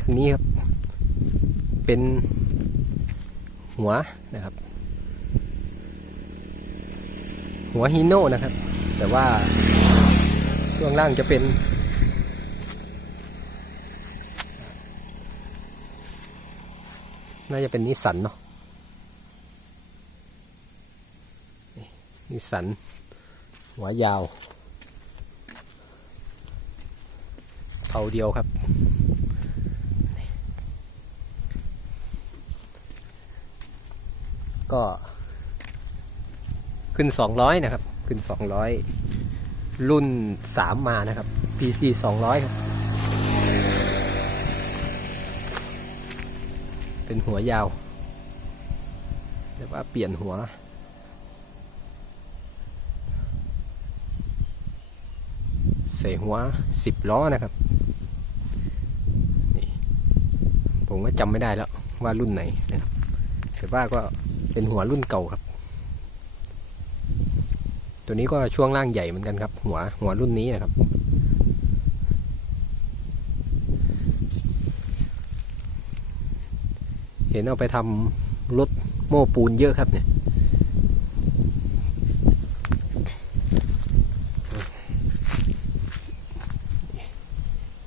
ข้างนี้ครับ เป็นหัวนะครับ หัวฮีโน่นะครับ แต่ว่าช่วงล่างจะเป็น น่าจะเป็นนิสันเนาะนิสันหัวยาว เผาเดียวครับ ก็ขึ้น 200 นะครับ ขึ้น 200 รุ่น 3 มานะครับ PC 200 ครับ เป็นหัวยาวแต่ว่าเปลี่ยนหัว ใส่หัว 10 ล้อนะครับ นี่ ผมก็จำไม่ได้แล้วว่ารุ่นไหนนะครับแต่ว่าก็เป็นหัวรุ่นเก่าครับ ตัวนี้ก็ช่วงล่างใหญ่เหมือนกันครับ หัวหัวรุ่นนี้นะครับเห็นเอาไปทำรถโม้ปูนเยอะครับเนี่ย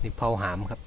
นี่เผาหามครับ